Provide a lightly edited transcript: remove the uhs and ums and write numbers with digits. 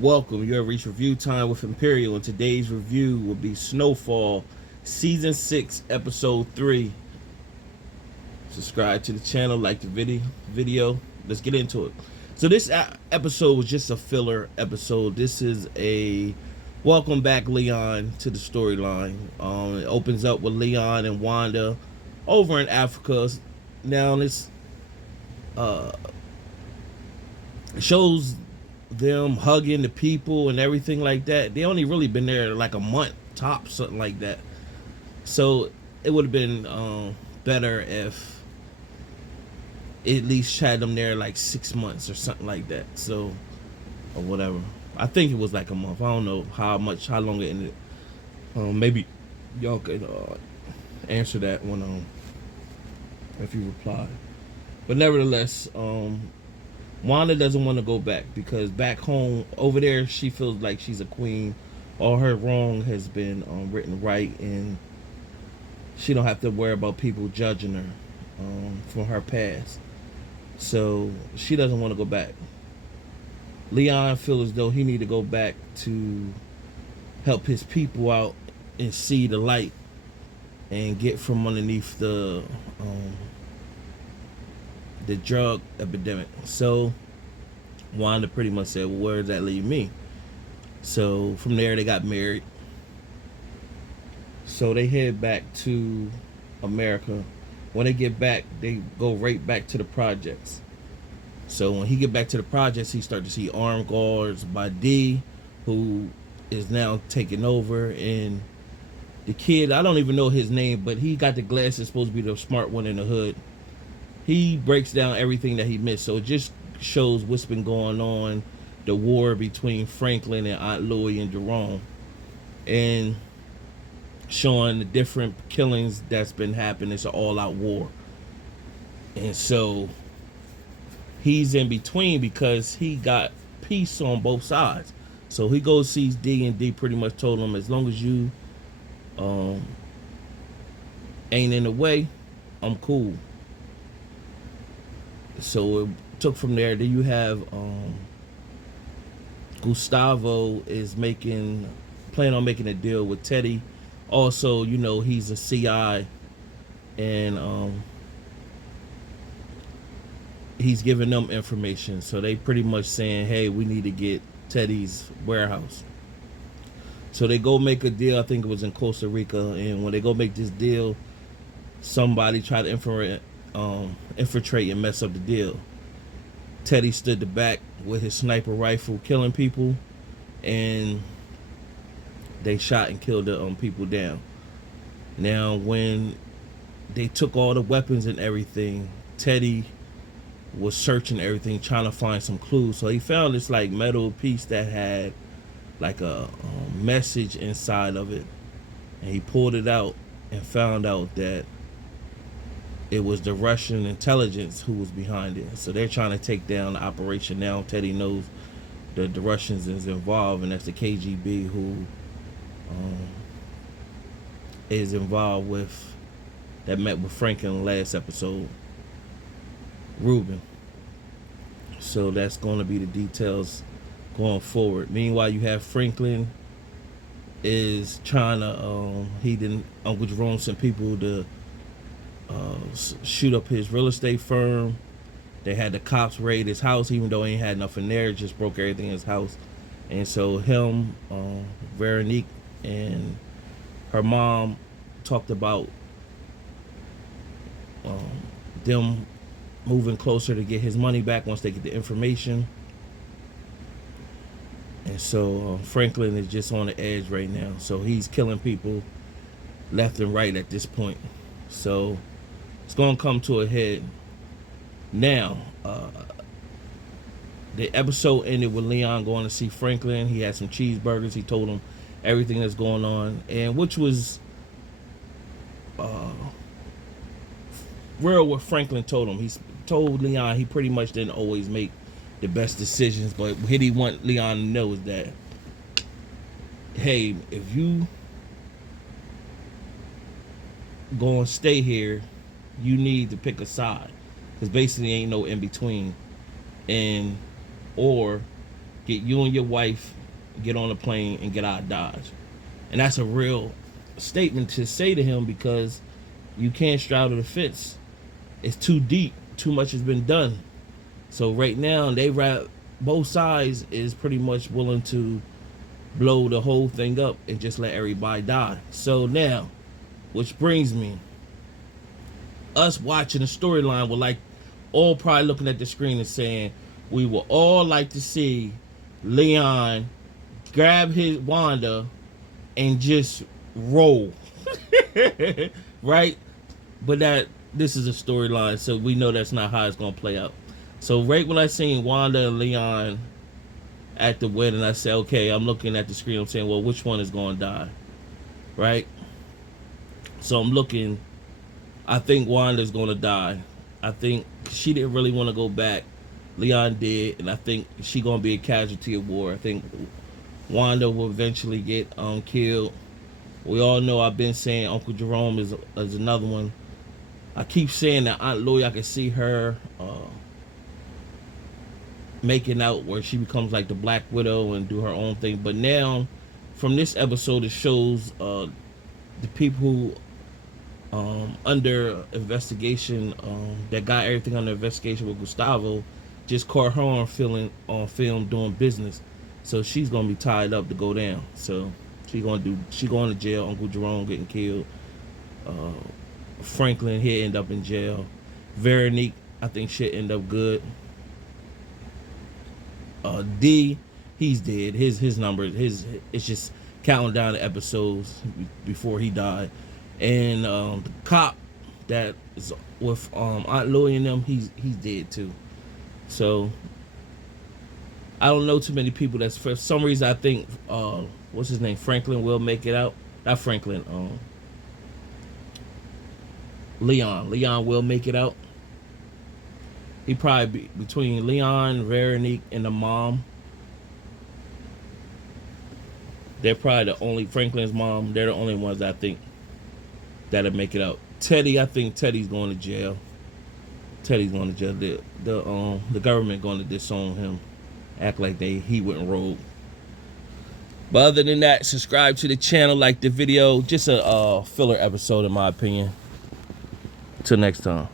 Welcome. You have reached review time with Imperial, and today's review will be Snowfall, Season 6, Episode 3. Subscribe to the channel, like the video. Let's get into it. So this episode was just a filler episode. This is a welcome back Leon to the storyline. It opens up with Leon and Wanda over in Africa. Now this uh, shows them hugging the people and everything like that. They only really been there like a month top, something like that. So it would have been better if it at least had them there like 6 months or something like that. So or whatever. I think it was like a month. I don't know how long it ended. Maybe y'all could answer that when if you reply. But nevertheless, Wanda doesn't want to go back because back home over there she feels like she's a queen. All her wrong has been written right, and she don't have to worry about people judging her from her past. So she doesn't want to go back. Leon feels as though he need to go back to help his people out and see the light and get from underneath the drug epidemic. So Wanda pretty much said, well, where does that leave me? So from there they got married. So they head back to America. When they get back, they go right back to the projects. So when he get back to the projects, he start to see armed guards by D, who is now taking over, and the kid, I don't even know his name, but he got the glasses, supposed to be the smart one in the hood. He breaks down everything that he missed. So it just shows what's been going on, the war between Franklin and Aunt Louie and Jerome, and showing the different killings that's been happening. It's an all-out war. And so he's in between because he got peace on both sides. So he goes sees D, and D pretty much told him, as long as you ain't in the way, I'm cool. So it took from there. Then you have Gustavo is planning on making a deal with Teddy. Also, you know, he's a CI, and he's giving them information. So they pretty much saying, hey, we need to get Teddy's warehouse. So they go make a deal. I think it was in Costa Rica. And when they go make this deal, somebody tried to infiltrate and mess up the deal. Teddy stood the back with his sniper rifle, killing people, and they shot and killed the people down. Now, when they took all the weapons and everything, Teddy was searching everything, trying to find some clues. So he found this like metal piece that had like a message inside of it, and he pulled it out and found out that it was the Russian intelligence who was behind it. So they're trying to take down the operation now. Teddy knows that the Russians is involved, and that's the KGB who is involved with, that met with Franklin last episode, Ruben. So that's going to be the details going forward. Meanwhile, you have Franklin is trying to Uncle Jerome sent people to shoot up his real estate firm. They had the cops raid his house, even though he ain't had nothing there. Just broke everything in his house. And so him, Veronique, and her mom talked about them moving closer to get his money back once they get the information. And so Franklin is just on the edge right now. So he's killing people left and right at this point. So it's going to come to a head. Now, the episode ended with Leon going to see Franklin. He had some cheeseburgers. He told him everything that's going on, and which was real what Franklin told him. He told Leon he pretty much didn't always make the best decisions, but what he want Leon to know is that, hey, if you go and stay here, you need to pick a side, because basically ain't no in between. And or get you and your wife, get on a plane, and get out of Dodge. And that's a real statement to say to him because you can't straddle the fence. It's too deep. Too much has been done. So right now, both sides is pretty much willing to blow the whole thing up and just let everybody die. So now, which brings me, us watching the storyline were like all probably looking at the screen and saying, we would all like to see Leon grab his Wanda and just roll. Right? But this is a storyline, so we know that's not how it's gonna play out. So right when I seen Wanda and Leon at the wedding, I said, okay, I'm looking at the screen, I'm saying, well, which one is gonna die? Right? So I'm looking, I think Wanda's gonna die. I think she didn't really want to go back. Leon did, and I think she gonna be a casualty of war. I think Wanda will eventually get killed. We all know I've been saying Uncle Jerome is another one. I keep saying that Aunt Louie, I can see her making out where she becomes like the Black Widow and do her own thing. But now, from this episode, it shows the people who under investigation that got everything under investigation with Gustavo just caught her on film doing business. So she's gonna be tied up to go down. So she going to jail. Uncle Jerome getting killed. Franklin here end up in jail. Veronique, I think shit end up good. D, he's dead. His numbers, it's just counting down the episodes before he died. And the cop that is with Aunt Louie and them, he's dead too. So I don't know too many people that's, for some reason I think what's his name, Franklin will make it out. Not Franklin, Leon will make it out. He probably be between Leon, Veronique, and the mom. They're probably the only, Franklin's mom, they're the only ones I think that'll make it out. Teddy, I think Teddy's going to jail. Teddy's going to jail. The government going to disown him, act like he went rogue. But other than that, subscribe to the channel, like the video. Just a filler episode in my opinion. Till next time.